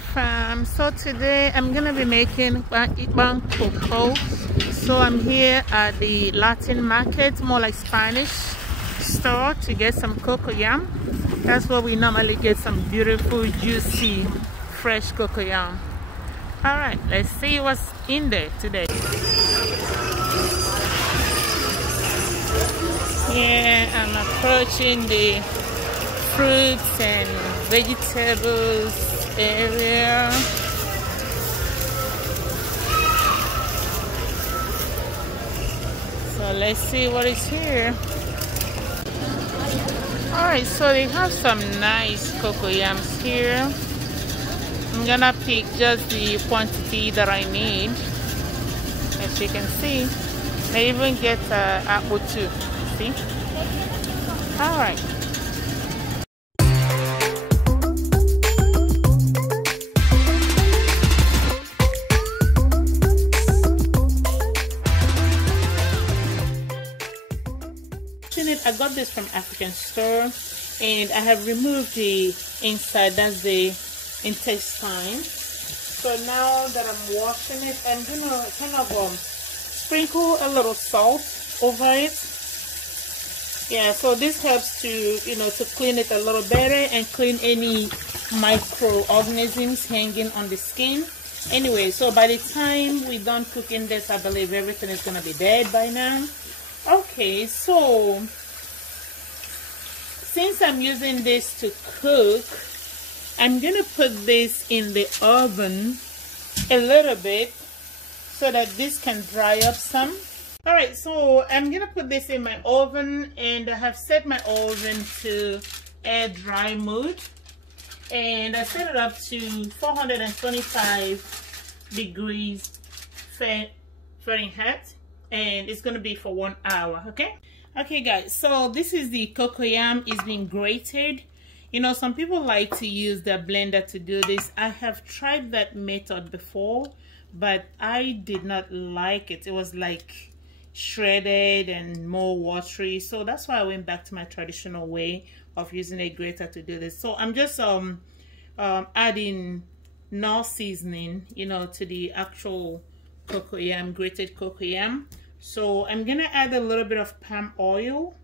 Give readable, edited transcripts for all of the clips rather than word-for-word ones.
fam. So today I'm gonna be making Ikpan cocoa. So I'm here at the Latin market, more like Spanish store, to get some coco yam. That's where we normally get some beautiful, juicy, fresh coco yam. All right, let's see what's in there today. Here I'm approaching the fruits and vegetables area. So let's see what is here. Alright, so they have some nice coco yams here. I'm gonna pick just the quantity that I need. As you can see, they even get apple too. See? Alright. I got this from African store, and I have removed the inside, that's the intestine. So now that I'm washing it, I'm gonna kind of sprinkle a little salt over it. Yeah, so this helps to, to clean it a little better and clean any microorganisms hanging on the skin. Anyway, so by the time we're done cooking this, I believe everything is gonna be dead by now. Okay, so since I'm using this to cook, I'm gonna put this in the oven a little bit so that this can dry up some. All right, so I'm gonna put this in my oven, and I have set my oven to air dry mode, and I set it up to 425 degrees Fahrenheit, and it's gonna be for 1 hour. Okay guys, so this is the coco yam. It's been grated. Some people like to use the blender to do this. I have tried that method before, but I did not like it. It was like shredded and more watery, so that's why I went back to my traditional way of using a grater to do this. So I'm just adding Knorr seasoning, to the actual coco yam, grated coco yam. So I'm gonna add a little bit of palm oil.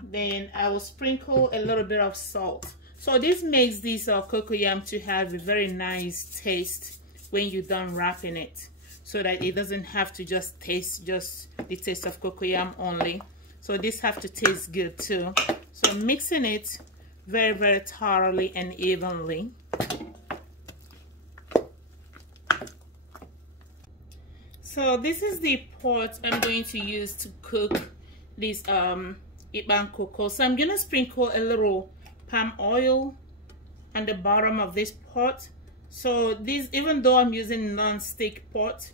Then I will sprinkle a little bit of salt. So this makes this coco yam to have a very nice taste when you're done wrapping it, so that it doesn't have to just taste just the taste of coco yam only. So this have to taste good too. So mixing it very, very thoroughly and evenly. So this is the pot I'm going to use to cook this Ikpan cocoa. So I'm gonna sprinkle a little palm oil on the bottom of this pot. So this, even though I'm using non-stick pot,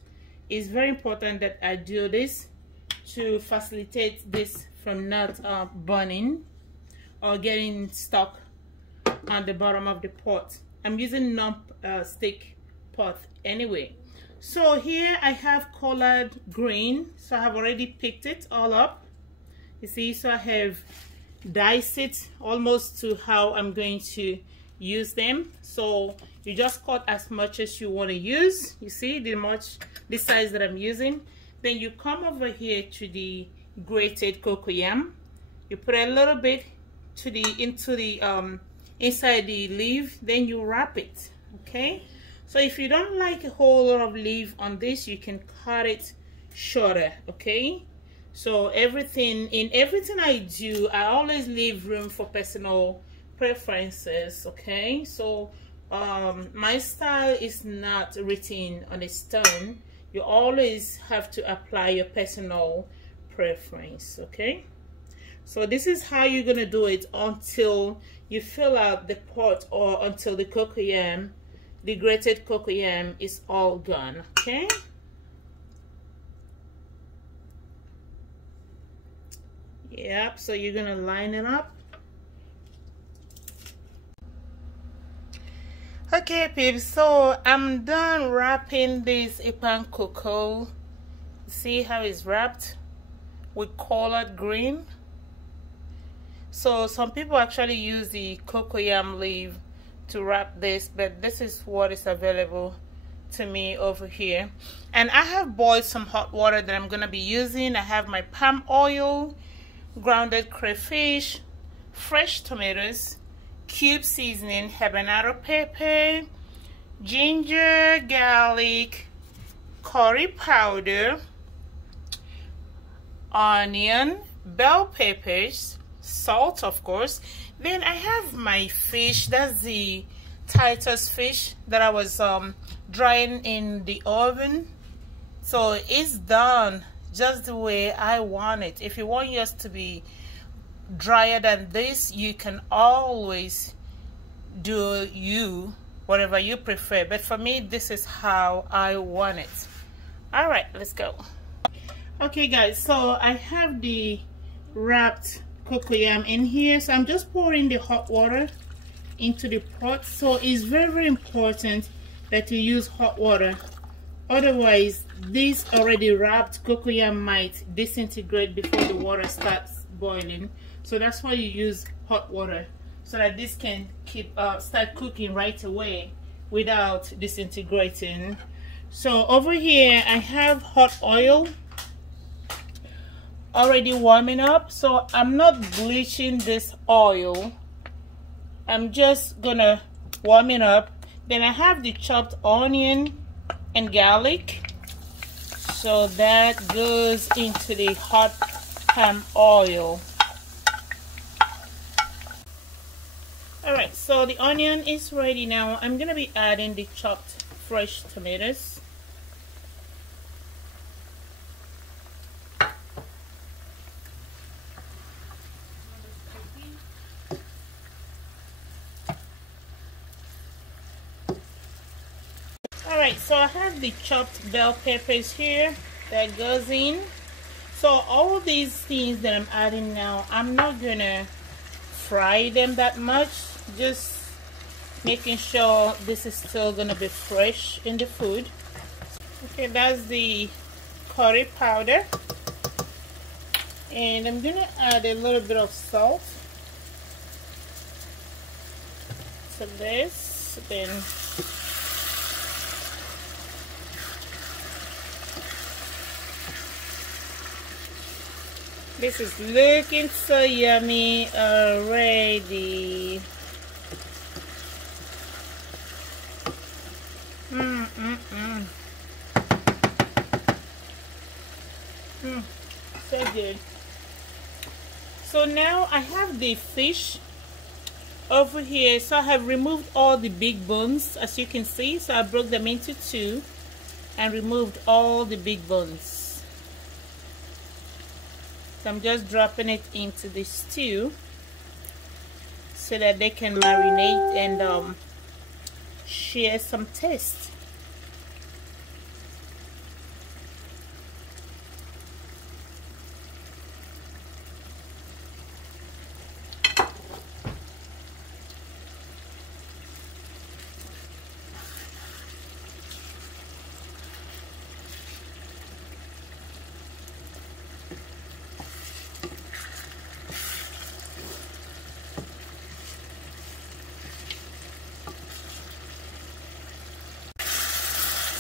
it's very important that I do this to facilitate this from not burning or getting stuck on the bottom of the pot. I'm using non-stick pot anyway. So here I have collard green, so I have already picked it all up. You see, so I have diced it almost to how I'm going to use them. So you just cut as much as you want to use. You see the size that I'm using. Then you come over here to the grated coco yam. You put a little bit into the inside the leaf. Then you wrap it. Okay. So if you don't like a whole lot of leaf on this, you can cut it shorter. Okay. So everything I do, I always leave room for personal preferences. Okay. So my style is not written on a stone. You always have to apply your personal preference. Okay. So this is how you're gonna do it until you fill out the pot, or until the coco yam, the grated coco yam, is all gone. Okay. Yep, so you're gonna line it up. Okay peeps, so I'm done wrapping this Ikpan cocoa. See how it's wrapped with collard green. So some people actually use the cocoa yam leaf to wrap this, but this is what is available to me over here. And I have boiled some hot water that I'm gonna be using. I have my palm oil, grounded crayfish, fresh tomatoes, cube seasoning, habanero pepper, ginger, garlic, curry powder, onion, bell peppers, salt, of course. Then I have my fish. That's the Titus fish that I was drying in the oven. So it's done just the way I want it. If you want yours to be drier than this, you can always do whatever you prefer, but for me this is how I want it. All right, let's go. Okay guys, so I have the wrapped cocoa yam in here, so I'm just pouring the hot water into the pot. So it's very, very important that you use hot water, otherwise this already wrapped cocoa yam might disintegrate before the water starts boiling. So that's why you use hot water, so that this can start cooking right away without disintegrating. So over here I have hot oil already warming up, so I'm not bleaching this oil, I'm just gonna warm it up. Then I have the chopped onion and garlic, so that goes into the hot palm oil. Alright, so the onion is ready now. I'm gonna be adding the chopped fresh tomatoes. Alright, so I have the chopped bell peppers here that goes in. So all these things that I'm adding now, I'm not gonna fry them that much, just making sure this is still gonna be fresh in the food. Okay, that's the curry powder, and I'm gonna add a little bit of salt to this. Then this is looking so yummy already. So good. So now I have the fish over here. So I have removed all the big bones, as you can see. So I broke them into two and removed all the big bones. So I'm just dropping it into the stew so that they can marinate and share some taste.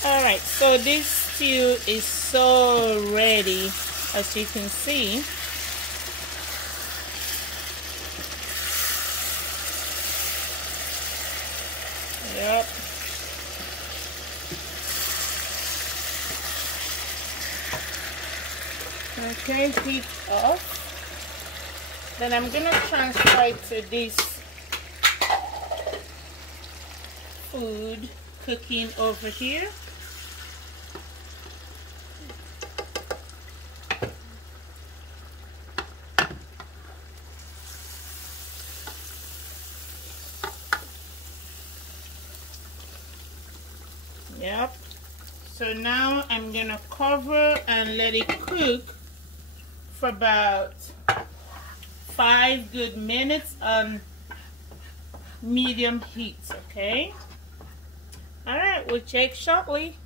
Alright, so this stew is so ready, as you can see. Yep. Okay, heat off. Then I'm gonna transfer it to this food cooking over here. Yep. So now I'm gonna cover and let it cook for about 5 good minutes on medium heat. Okay. All right, we'll check shortly.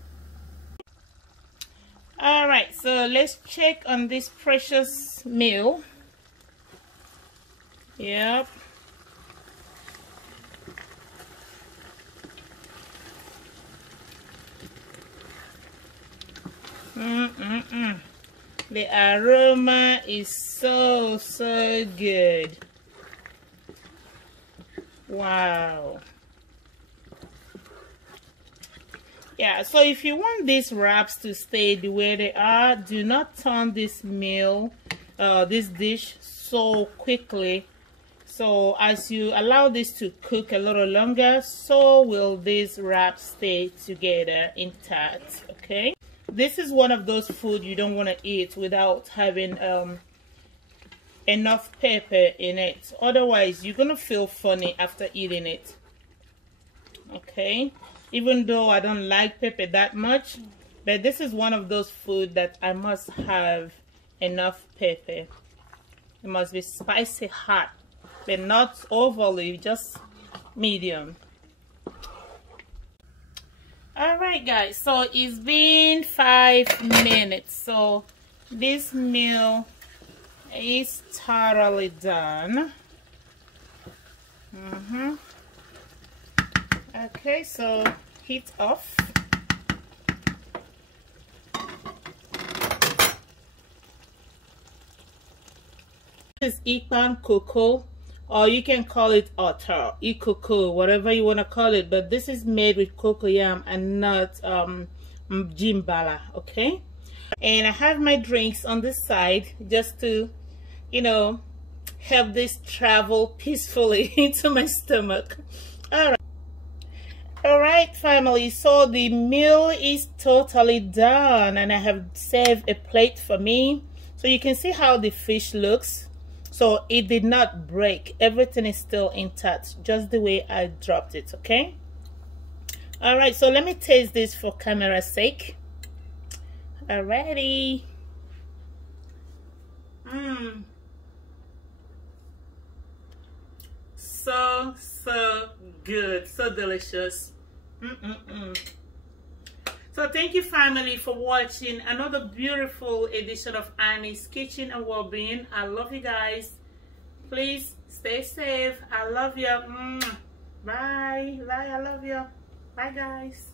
All right, so let's check on this precious meal. Yep. The aroma is so good. Wow. Yeah, so if you want these wraps to stay the way they are, do not turn this meal, this dish so quickly. So as you allow this to cook a little longer, so will these wraps stay together intact, okay? This is one of those food you don't want to eat without having enough pepper in it. Otherwise, you're going to feel funny after eating it, okay? Even though I don't like pepper that much, but this is one of those food that I must have enough pepper. It must be spicy hot, but not overly, just medium. Alright guys, so it's been 5 minutes. So this meal is thoroughly done. Okay, so heat off. This is Ikpan cocoa, or you can call it otter, Nkukwo, whatever you want to call it, but this is made with coco yam and not jimbala, okay? And I have my drinks on the side just to, you know, help this travel peacefully into my stomach. Alright family, so the meal is totally done and I have saved a plate for me. So you can see how the fish looks. So it did not break. Everything is still intact, just the way I dropped it, okay? Alright, so let me taste this for camera's sake. Alrighty. So good, so delicious. So thank you family for watching another beautiful edition of Annie's Kitchen and Wellbeing. I love you guys. Please stay safe. I love you. Bye. I love you. Bye guys.